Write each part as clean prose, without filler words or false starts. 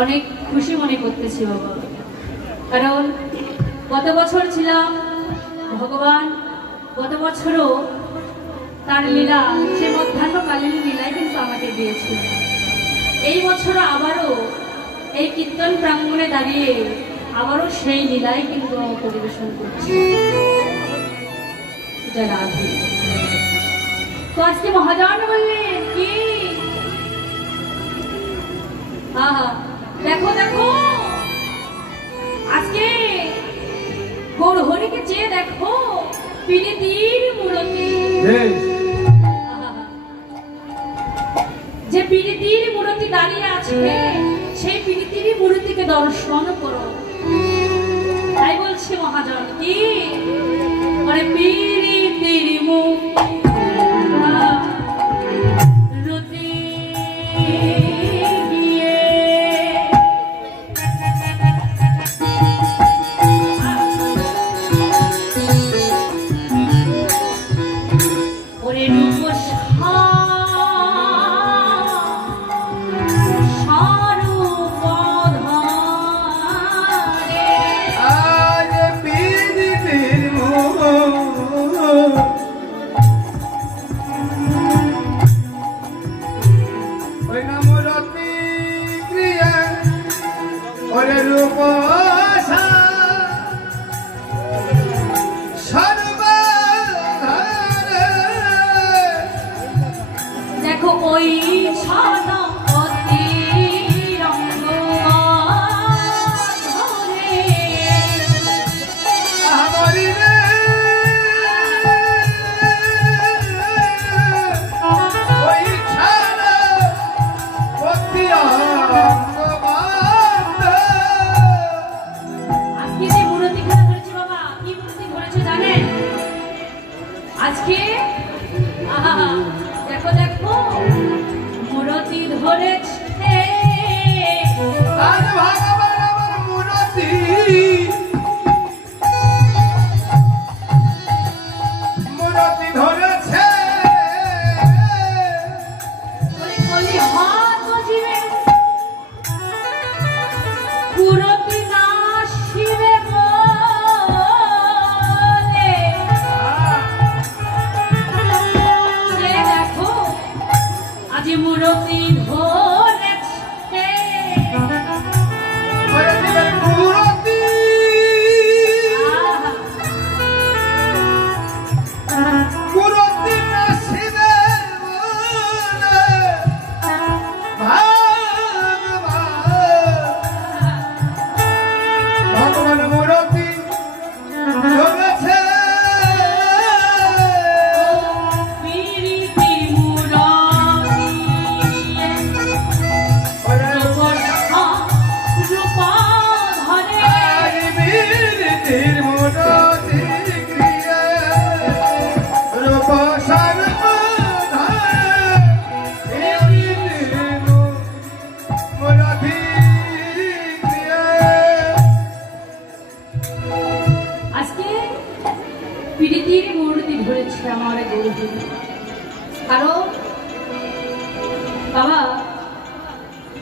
অনেক খুশি মনে করতেছি বাবা, কারণ গত বছর ছিলাম ভগবান, গত বছরও তার লীলা, সে মধ্যাহ্নকালীন লীলায় কিন্তু আমাকে দিয়েছিল। এই বছর আবারও এই কীর্তন প্রাঙ্গণে দাঁড়িয়ে আবারও সেই লীলায় কিন্তু পরিবেশন করছি। যারা তো আজকে মহাজন বললেন কি, দেখো দেখো আজকে গৌরহরিকে চেয়ে দেখো, পীড়িতির মূরতি, যে পীড়িতির মূরতি দাঁড়িয়ে আছে সেই পীড়িতির মূরতিকে দর্শন করো। তাই বলছি মহাজন কি, মানে পীড়িতির মূরতি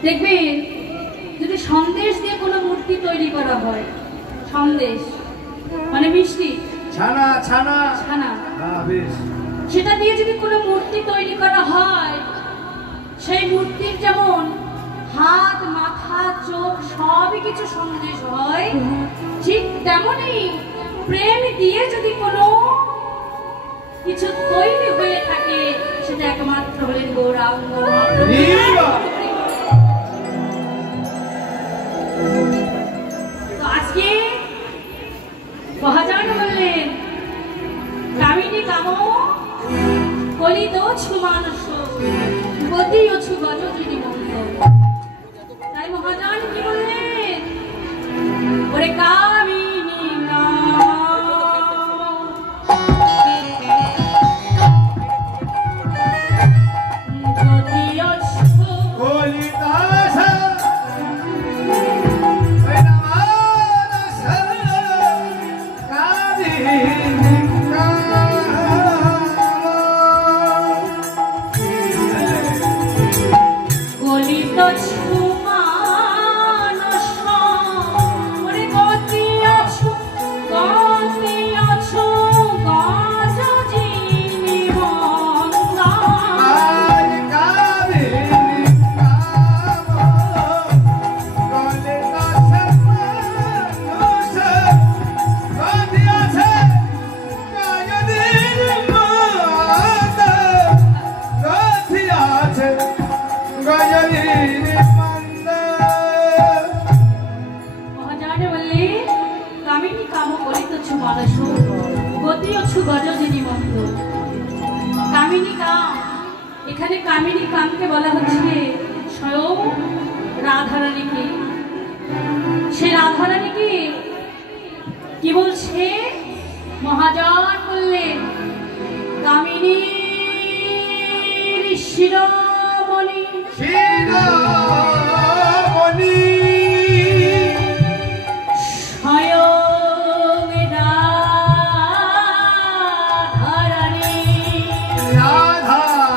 দেখবেন যদি সন্দেশ দিয়ে কোনো মূর্তি তৈরি করা হয়, সন্দেশ মানে মিষ্টি, ছানা ছানা ছানা, বেশ, সেটা দিয়ে যদি কোনো মূর্তি তৈরি করা হয়, সেই মূর্তির যেমন হাত মাথা চোখ সবই কিছু সন্দেশ হয়, ঠিক তেমনি প্রেম দিয়ে যদি কোনো কিছু তৈরি হয়ে থাকে সেটা একমাত্র হলেন গৌরাঙ্গ। তো আজকে মহাজন বললেন কামিনী কাম কলিত छु মানুষ গতি অছু গজ যদি মন্দ। তাই মহাজন কি বললেন, ওরে কামিনী গতি অছু অছু মানস গতি অছু গজজিনী মন্দ। কামিনী কাম, এখানে কামিনী কামকে বলা হচ্ছে স্বয়ং রাধারানীকে। সে রাধারানীকে কি বলছে? মহাজন বললেন কামিনী শিরোমণি শিরোমণি স্বয়ং রাধারানী রাধারানী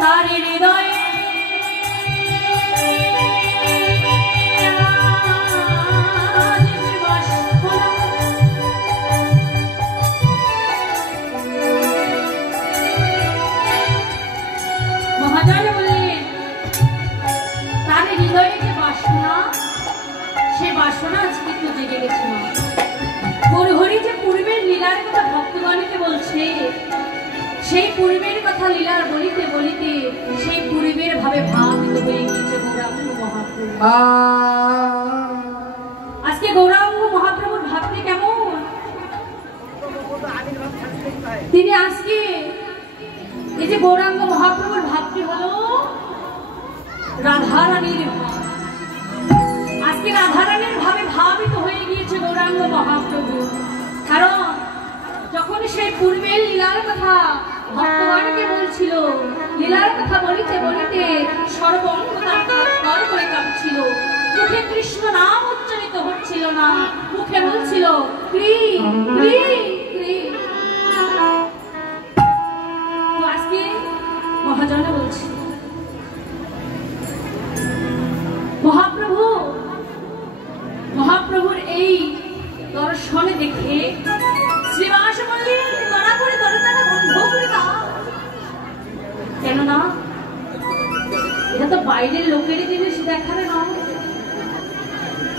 তার হৃদয়ে মহাজন বললেন তার হৃদয়ে যে বাসনা, সে বাসনা আজকে একটু জেগে গেছে। হরি যে পূর্বের লীলার কথা ভক্তগণকে বলছে, সেই পূর্বের কথা লীলার বলিতে বলিতে সেই পূর্বের ভাবে ভাবিত হয়ে গিয়েছে গৌরাঙ্গ মহাপ্রভু। আজকে গৌরাঙ্গ মহাপ্রভুর ভাবতে কেমন? তিনি আজকে এই যে গৌরাঙ্গ মহাপ্রভুর ভাবটি হলো রাধারানীর ভাব। আজকে রাধারানীর ভাবে ভাবিত হয়ে গিয়েছে গৌরাঙ্গ মহাপ্রভু। কারণ যখন সেই পূর্বের লীলার কথা ভক্তগণকে বলছিল, লীলার কথা বলিতে বলিতে সর্বঙ্গ তার থরথর করে কাঁপছিল। মুখে কৃষ্ণ নাম উচ্চারিত হচ্ছিল না, মুখে বলছিল কৃ কৃ কৃ। তো আজকে মহাজনে বলছি মহাপ্রভুর এই দর্শনে দেখে শ্রীবাস বললেন দয়া করে দরজাটা বন্ধ করে দাও। কেননা এটা তো বাইরের লোকেরই জিনিস দেখাবে নয়।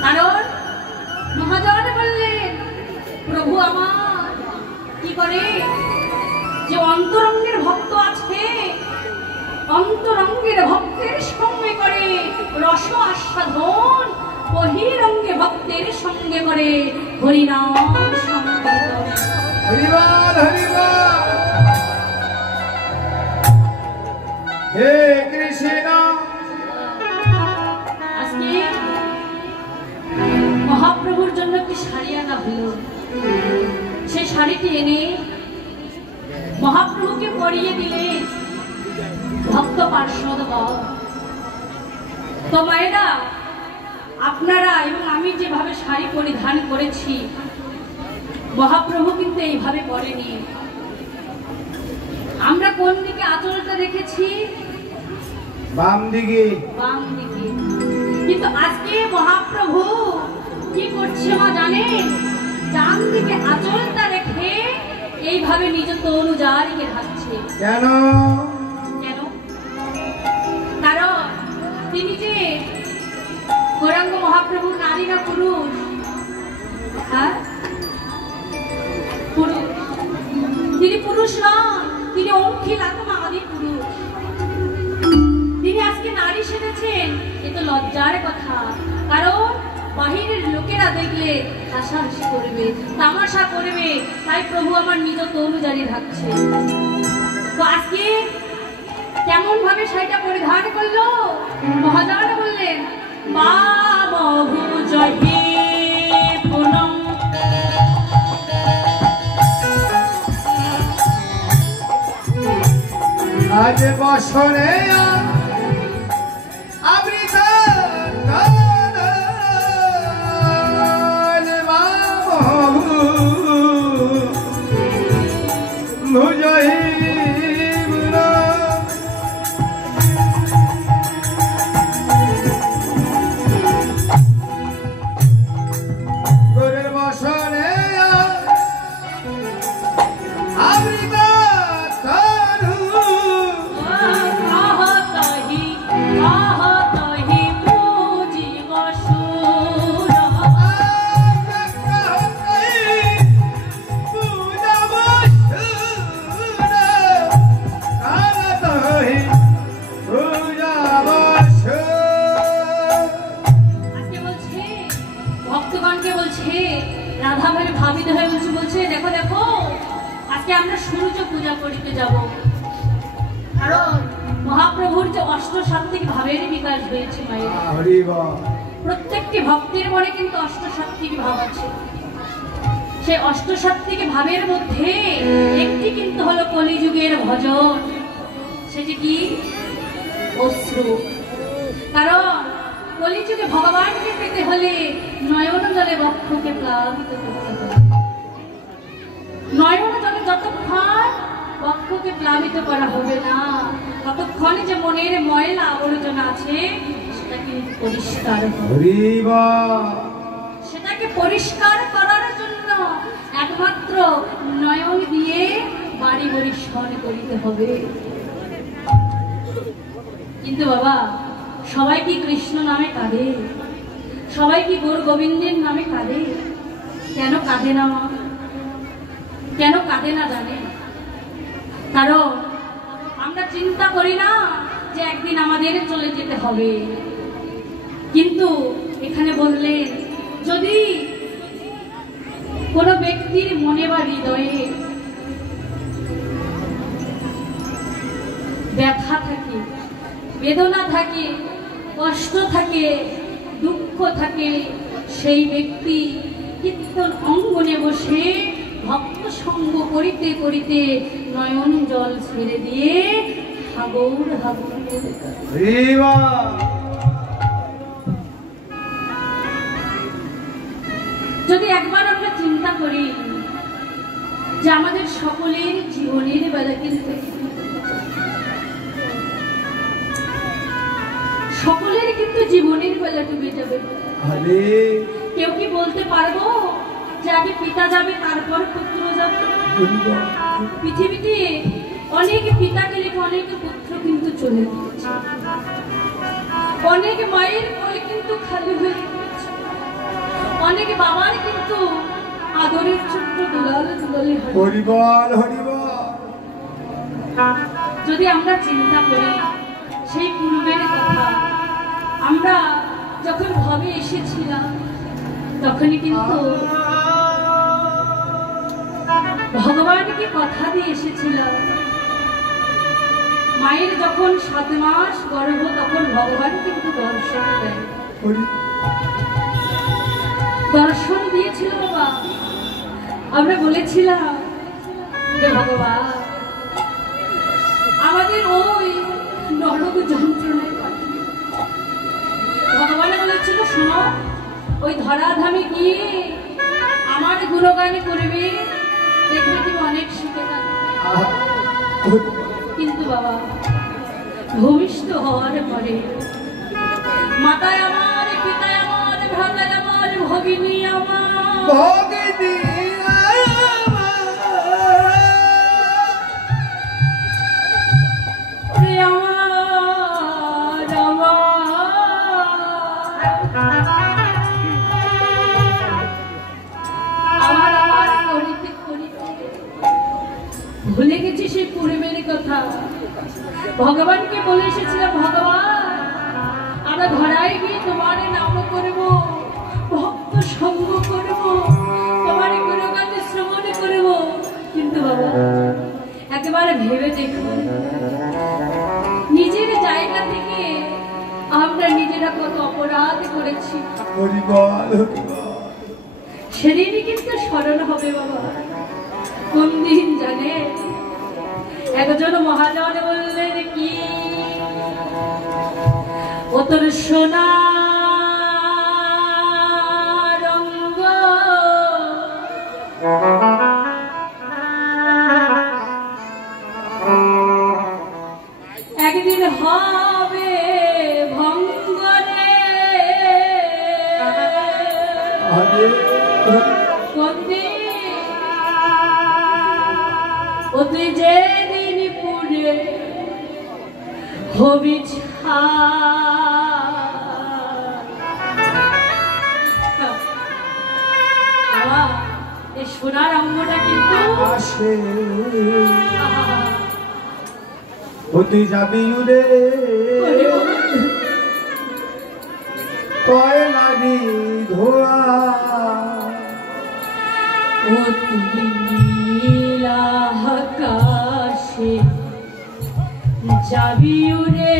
কারণ মহাজন বললেন প্রভু আমার কি করে যে অন্তরঙ্গের ভক্ত আছে, অন্তরঙ্গের ভক্তের সঙ্গে করে রস আস্বাদন, বহিরঙ্গে ভক্তের সঙ্গে করে হরিনাম সংকীর্তন। হরিবল হরিবল হে কৃষ্ণ। আজকে মহাপ্রভুর জন্য একটি শাড়ি আনা হলো। সেই শাড়িটি এনে মহাপ্রভুকে পরিয়ে দিলে ভক্ত পার্শ্বদগণ। তো মায়েরা, আপনারা এবং আমি যেভাবে শাড়ি পরিধান করেছি, মহাপ্রভু কিন্তু এইভাবে পরেনি। আমরা কোন দিকে আঁচলটা রেখেছি? বাম দিকে। বাম দিকে। কিন্তু আজকে মহাপ্রভু কি করছে মা জানেন? ডান দিকে আঁচলটা রেখে এইভাবে নিজ তনুজারিকে ঢাকছে। কেন? কেন? কারণ তিনি যে গৌরাঙ্গ মহাপ্রভু নারী না পুরুষ? হ্যাঁ, পুরুষ। তিনি পুরুষ নন, তিনি অখিল আত্মা আদি পুরুষ। তিনি আজকে নারী সেজেছেন, এ তো লজ্জার কথা। কারণ বাহিরের লোকেরা দেখলে হাসাহাসি করবে, তামাশা করবে, তাই প্রভু আমার নিজ তনুজারি ঢাকছে। তো আজকে কেমন ভাবে শাড়িটা পরিধান করলো? মহাজন বললেন মা বহু জহি পুনম আজ বছরে আবৃত অষ্টসাত্ত্বিক ভাবের বিকাশ হয়েছে মায়ের। হরি বল। প্রত্যেকটি ভক্তের মনে কিন্তু অষ্টসাত্ত্বিক ভাব আছে। সেই অষ্টসাত্ত্বিক ভাবের মধ্যে একটি কিন্তু হলো কলিযুগের ভজন, সেটি কি? অশ্রু। কারণ কলিযুগে ভগবানকে পেতে হলে নয়ন জলে বক্ষকে প্লাবিত করতে হবে। নয়ন জলে যতক্ষণ বক্ষকে প্লাবিত করা হবে না, ততক্ষণে যে মনের ময়লা আবর্জনা আছে সেটা কিন্তু পরিষ্কার হবে। সেটাকে পরিষ্কার করার জন্য একমাত্র নয়ন দিয়ে বাড়ি পরিষ্কার করিতে হবে। কিন্তু বাবা, সবাই কি কৃষ্ণ নামে কাঁদে? সবাই কি গৌর গোবিন্দের নামে কাঁদে? কেন কাঁদে না মা? কেন কাঁদে না জানে? কারণ আমরা চিন্তা করি না যে একদিন আমাদের চলে যেতে হবে। কিন্তু এখানে বললেন, যদি কোনো ব্যক্তির মনে বা হৃদয়ে ব্যথা থাকে, বেদনা থাকে, কষ্ট থাকে, দুঃখ থাকে, সেই ব্যক্তি কীর্তন অঙ্গনে বসে ভক্ত সঙ্গ করিতে করিতে নয়ন জল ছেড়ে দিয়ে হাগৌর হাগৌর করে কাঁদে। যদি একবার আমরা চিন্তা করি যে আমাদের সকলের জীবনের বেলা কিন্তু সকলের কিন্তু জীবনের বেলা ডুবে যাবে। কেউ কি বলতে পারবো যে আগে পিতা যাবে তারপর পুত্র যাবে? পৃথিবীতে অনেক পিতা গেলে অনেক পুত্র কিন্তু চলে গিয়েছে, অনেক মায়ের কোলে কিন্তু খালি হয়ে গিয়েছে, অনেক বাবার কিন্তু আদরের ছোট্ট দুলাল দুলালি হরিবল হরিবল। যদি আমরা চিন্তা করি সেই পূর্বের কথা, আমরা যখন ভবে এসেছিলাম তখনই কিন্তু ভগবানকে কথা দিয়ে এসেছিলাম। মায়ের যখন 7 মাস গর্ভ তখন ভগবান কিন্তু দর্শন দেয়, দর্শন দিয়েছিল বাবা। আমরা বলেছিলাম যে ভগবান আমাদের ওই নরক যন্ত্রণায় পাঠিয়ে। ভগবান বলেছিল, শোনো, ওই ধরাধামে গিয়ে আমার গুণগান করবে, দেখবে তুমি অনেক সুখে থাকবে। কিন্তু বাবা, ভূমিষ্ঠ হওয়ার পরে মাতায় আমার, পিতায় আমার, ভ্রাতায় আমার, ভগিনী আমার, ভুলে গেছি সেই পূর্বের কথা। ভগবানকে বলে এসেছিলাম, ভগবান আমরা ধরায় গিয়ে তোমার নাম করব, ভক্ত সঙ্গ করব, তোমার গুণগান শ্রবণ করব। কিন্তু বাবা, একেবারে ভেবে দেখো নিজের জায়গা থেকে আমরা নিজেরা কত অপরাধ করেছি। সেদিনই কিন্তু স্মরণ হবে বাবা। কোন দিন জানে? একজন মহাজন বললেন কি, ও তোর সোনা রঙ্গ একদিন হবে ভঙ্গরে। ও তুই যেদিন পুরে হবি এই সোনার অঙ্গটা কিন্তু আসে, তুই যাবি উড়ে কয়লারি ধোয়া, ও তুমি নীলা আকাশে যাবি উড়ে।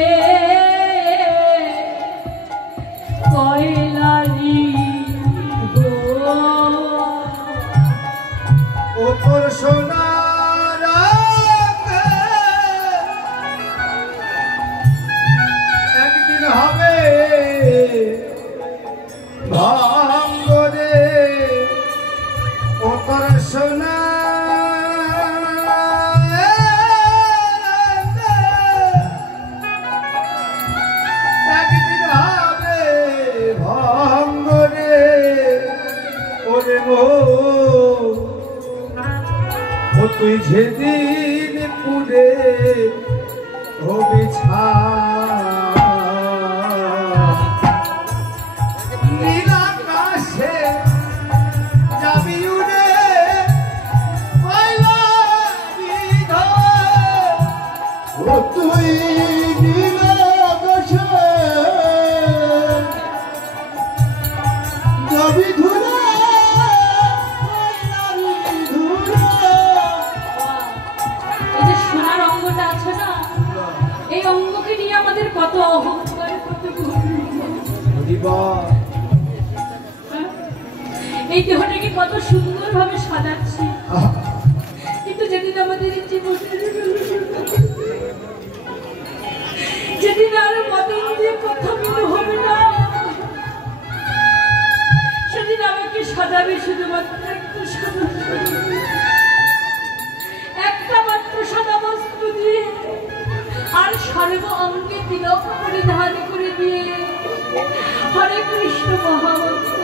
তুই যেদিন পুরে হবি নীল আকাশে যাবি উড়ে ও তুই নীল আকাশে যাবি ধুরে এই যে সোনার অঙ্গটা আছে না, এই অঙ্গকে নিয়ে আমাদের কত অহংকার, কত এই দেহটাকে কত সুন্দর ভাবে সাজাচ্ছি, কিন্তু যেদিন আমাদের যেদিন আরো মদন দিয়ে কথা বলে হবে না, সেদিন আমাকে সাজাবে শুধুমাত্র একটা মাত্র সাদা বস্ত্র দিয়ে আর সর্ব অঙ্গে তিলক পরিধান করে দিয়ে হরে কৃষ্ণ মহামন্ত্র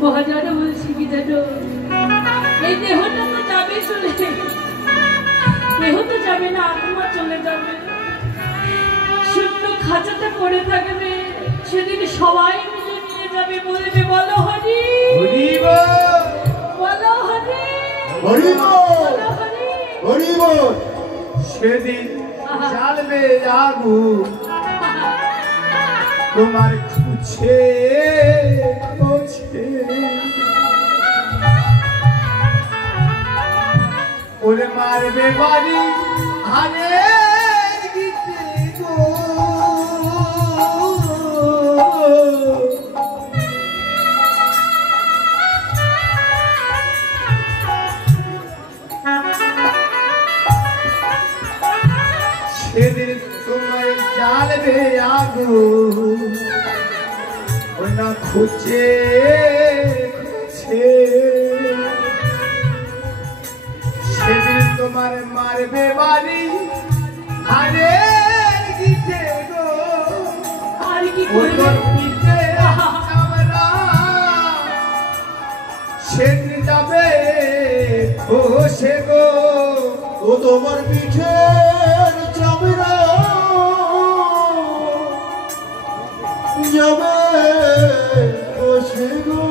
মহাজনে বলছি কি জানো, এই দেহটা তো যাবে চলে, দেহ তো যাবে না, আত্মা চলে যাবে, শূন্য খাঁচাটা পড়ে থাকবে, সেদিন সবাই মিলে নিয়ে যাবে, বলবে বলো হরি বলো হরি বলো হরি। সেদিন জ্বালবে আগুন তোমার খুঁজে ওরে মারবে বাড়ি হানে গীতে গো সেদিন তোমায় জ্বালবে আগুন ওনা খুঁজে সেদিন তোমার মারবে বাড়ি হারে গীতে গো আর কি করবে পিঠে চামড়া সেদিন যাবে খসে গো ও তোমার পিঠের চামড়া যাবে খসে গো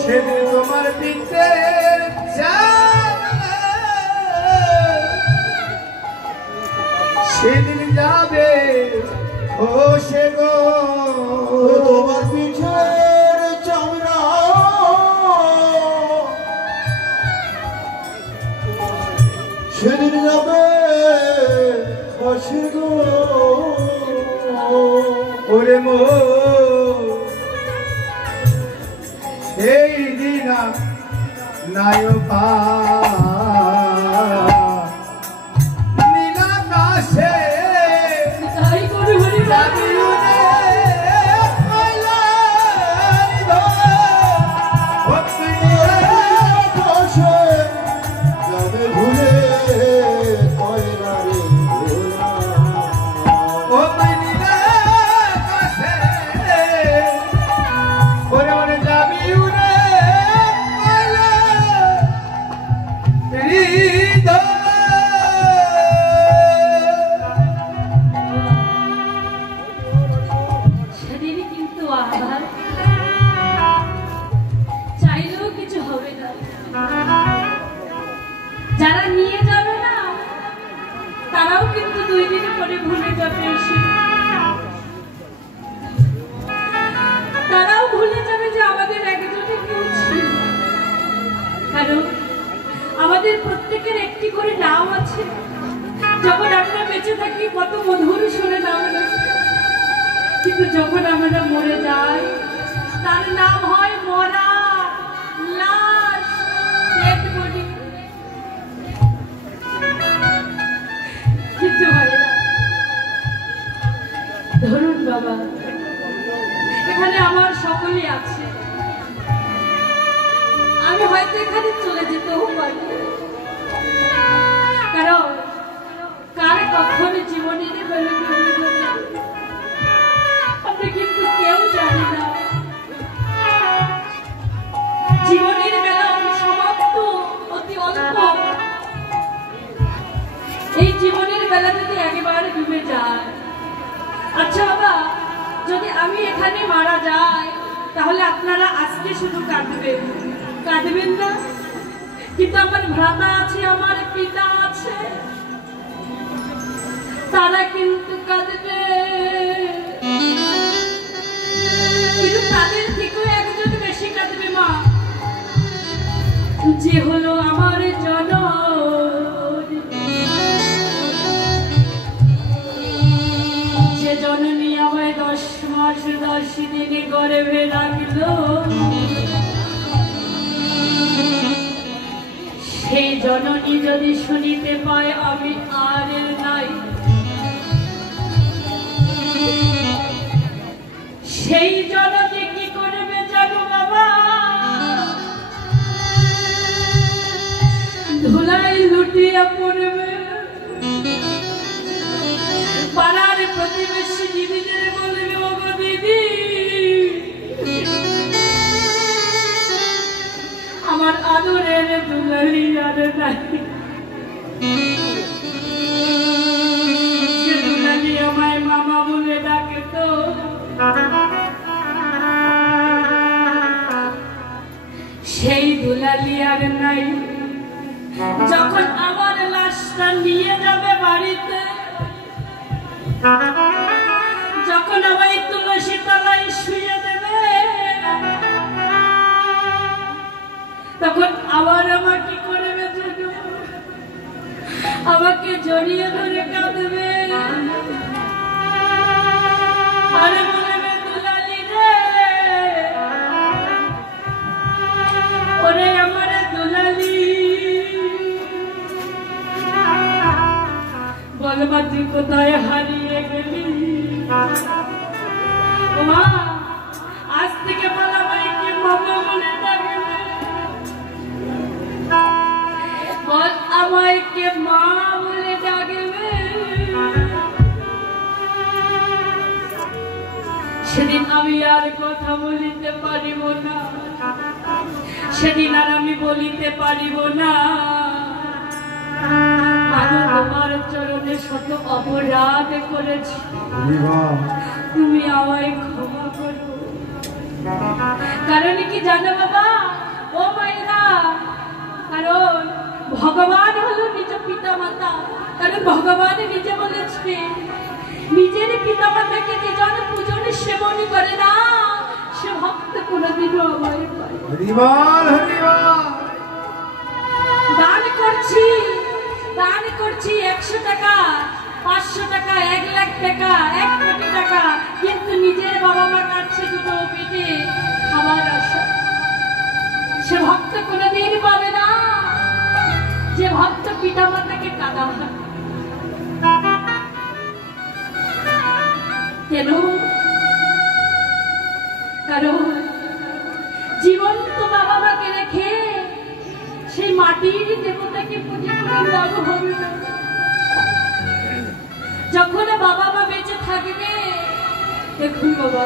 সেদিন তোমার পিঠের সেদিন যাবে খসে গো তোমার পিঠের চামড়া সেদিন যাবে খসে গো ওরে মো সেই দিন নায়কা তাই করে হরি যাবে ভুলে সেদিনই কিন্তু আবার চাইলেও কিছু হবে না, যারা নিয়ে যাবে না তারাও কিন্তু 2 দিন পরে ভুলে যাবে, তারাও ভুলে যাবে যে আমাদের একজনে কেউ ছিল, কারণ আমাদের প্রত্যেকের একটি করে নাম আছে, যখন আমরা বেঁচে থাকি কত মধুর সুরে নাম রয়েছে, কিন্তু যখন আমরা মরে যাই তার নাম হয় মরা, লাশ, ডেড বডি। কিন্তু ভাইরা ধরুন বাবা, এখানে আমার সকলেই আছে, আমি হয়তো এখানে চলে যেতেও পারি, কারণ কার কখন জীবনের বেলা আমরা কিন্তু কেউ জানি না। জীবন এই জীবনের বেলা যদি একেবারে ডুবে যায়। আচ্ছা বাবা, যদি আমি এখানে মারা যাই তাহলে আপনারা আজকে শুধু কাঁদবেন, কাঁদবেন না? কিন্তু আমার ভ্রাতা আছে, আমার পিতা আছে, তারা কিন্তু কাঁদবে। কিন্তু তাদের থেকেও একজন বেশি কাঁদবে মা, যে হলো আমার জননী। যে জননী আমায় 10 মাস 10 দিন গর্ভে রাখলো, সেই জননী যদি শুনিতে পায় আমি আর নাই, সেই জননী কি করবে জানো বাবা? ধুলাই লুটিয়া পড়বে। পাড়ার প্রতিবেশী দিদিদের বলবে, ওগো দিদি, আমার আদরের দুলালি আর নাই। সে দুলালি আমায় মামা বলে ডাকে তো, সেই দুলালি আর নাই। যখন আমার লাশটা নিয়ে যাবে বাড়িতে, যখন আমায় তুলসী তলায় শুয়ে দেবে, তখন আবার আমার কি করবে জানো? আমাকে জড়িয়ে ধরে কাঁদবে আর বলবে, দুলালি রে, ওরে আমার দুলালি, বলবা তুই কোথায় হারিয়ে গেলি? মা, আজ থেকে বলা ভাইকে মামা বলে ডাকবে, বল আমাকে মা বলে ডাকবে। সেদিন আমি আর কথা বলিতে পারিব না, সেদিন আর আমি বলিতে পারিব না, আমি তোমার চরণে শত অপরাধ করেছি, তুমি আমায় ক্ষমা করো। কারণ কি জানো বাবা, ও মায়েরা, কারণ ভগবান হলো নিজ পিতা মাতা। কারণ ভগবান নিজে বলেছে, নিজের পিতা মাতাকে যে জন পূজন সেবনী করে না, সে ভক্ত কোনোদিনও আমায় পায়। দান করছি, দান করছি 100 টাকা, 500 টাকা, 1 লাখ টাকা, 1 কোটি টাকা, কিন্তু নিজের বাবা মা কাছে দুটো পেটে খাবার আশা সে ভক্ত কোনোদিন পাবে না। যে ভক্ত পিতা মাতাকে কাঁদা হয় কেন? কারণ জীবন্ত বাবা মাকে রেখে সেই মাটির দেবতাকে পুজো করে লাভ হবে না। যখন বাবা মা বেঁচে থাকবে, দেখুন বাবা,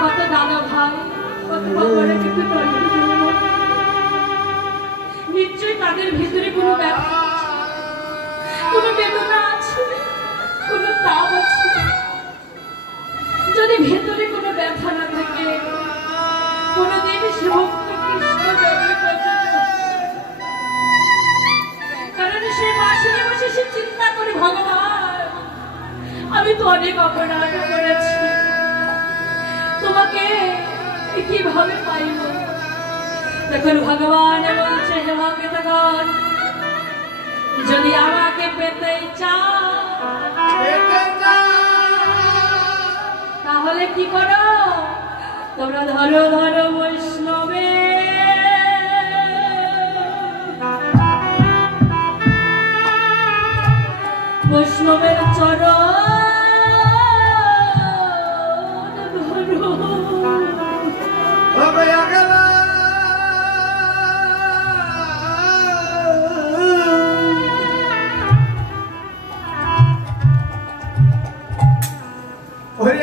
কত দাদা ভাই, কত বাবারা কিন্তু নিশ্চয়ই তাদের ভিতরে কোনো ব্যথা, কোনো বেদনা আছে, কোনো তাপ আছে। যদি ভেতরে কোনো ব্যথা না থাকে, কোনোদিন সে ভক্ত কৃষ্ণ যাবে কোথায়? কারণ সে মাসে বসে সে চিন্তা করে, ভগবান আমি তো অনেক অপরাধ করেছি, তোমাকে কিভাবে পাইব? তখন ভগবান বলছে, হে ভক্তগণ, যদি আমাকে পেতে চাও তাহলে কি করো? তোমরা ধরো ধরো বৈষ্ণবে, বৈষ্ণবের চরণ ধরো।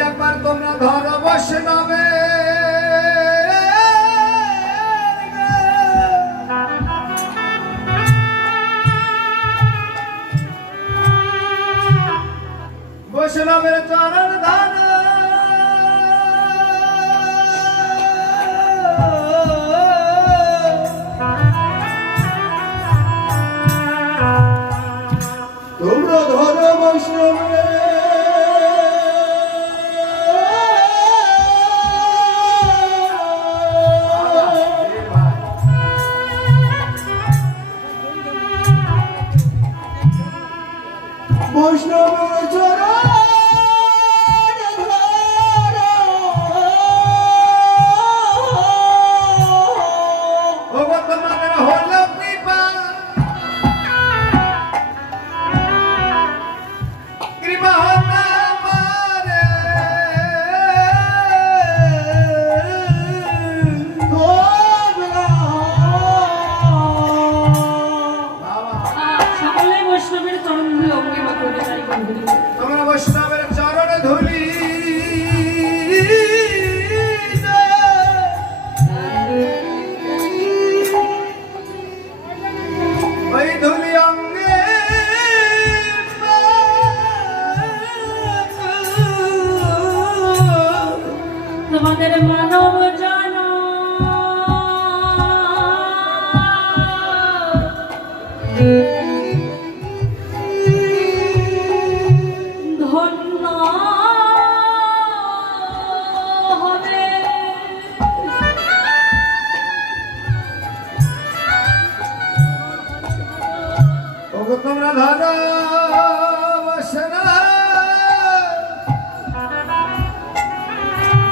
একবার তোমরা ধরো বৈষ্ণবে, বৈষ্ণবের চরণ ধার তোমরা ধরো বৈষ্ণবে বৈষ্ণবের চরণ তোমাদের হল কৃপা কৃপা হতে পারে সকলে বৈষ্ণবের চরণ ধুলি অঙ্গিমা করে তাই বন্ধুরি তোমরা বৈষ্ণবের চরণে ধুলি ওই ধুলি অঙ্গে তোমাদের মানব জন ধন্য হবে ওগো তোমরা ধরো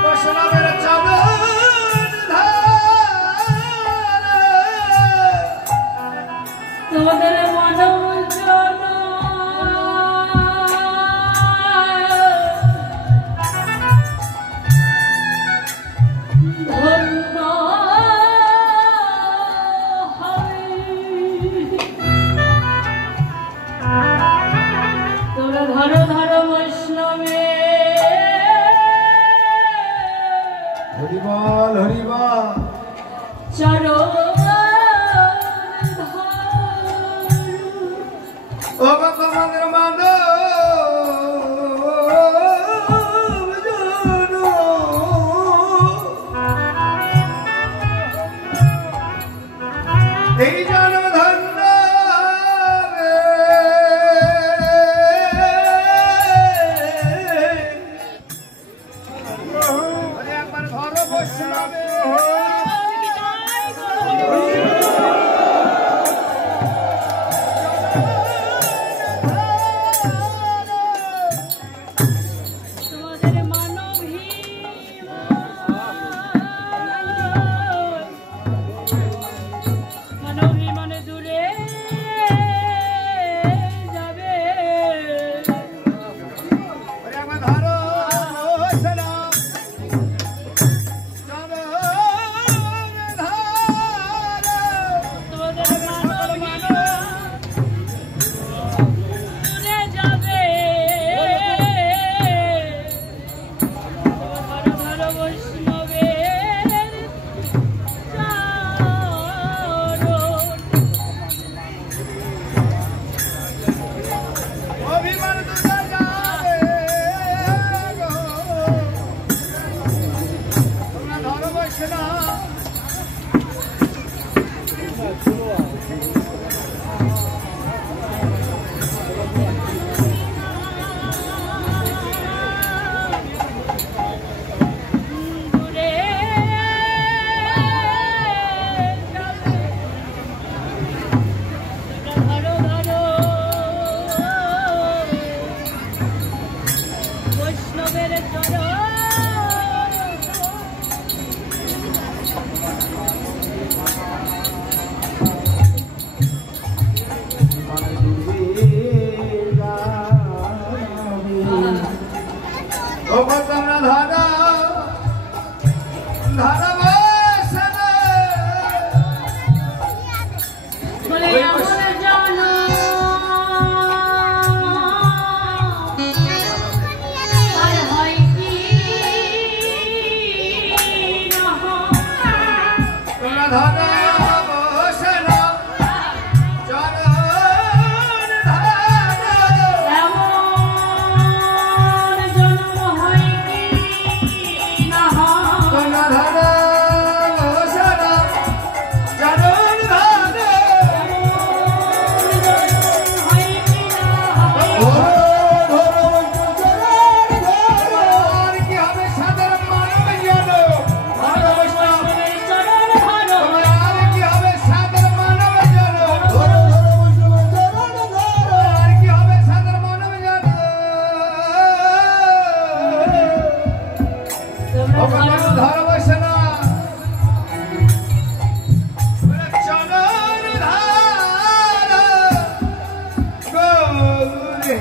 বৈষ্ণবের চরণ তোমাদের মানব জন ধন্য হবে তোরা ধরো ধরো বৈষ্ণবে হরিবল হরিবল চরণ ধার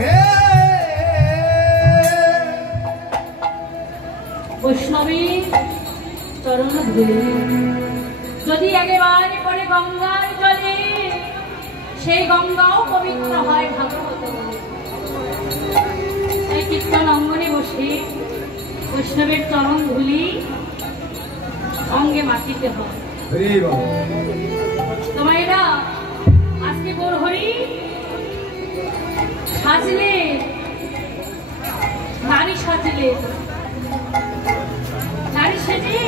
হে বৈষ্ণবী চরণ ধুলি যদি একেবারে পরে গঙ্গার জলে, সেই গঙ্গাও পবিত্র হয় ভাগবত বলে। তাই কীর্তন অঙ্গনে বসে বৈষ্ণবের চরণ ধুলি অঙ্গে মাটিতে হয়। তোমায়রা আজকে গোর হরি সাজলে, নারী সাজলে, নারী সেজে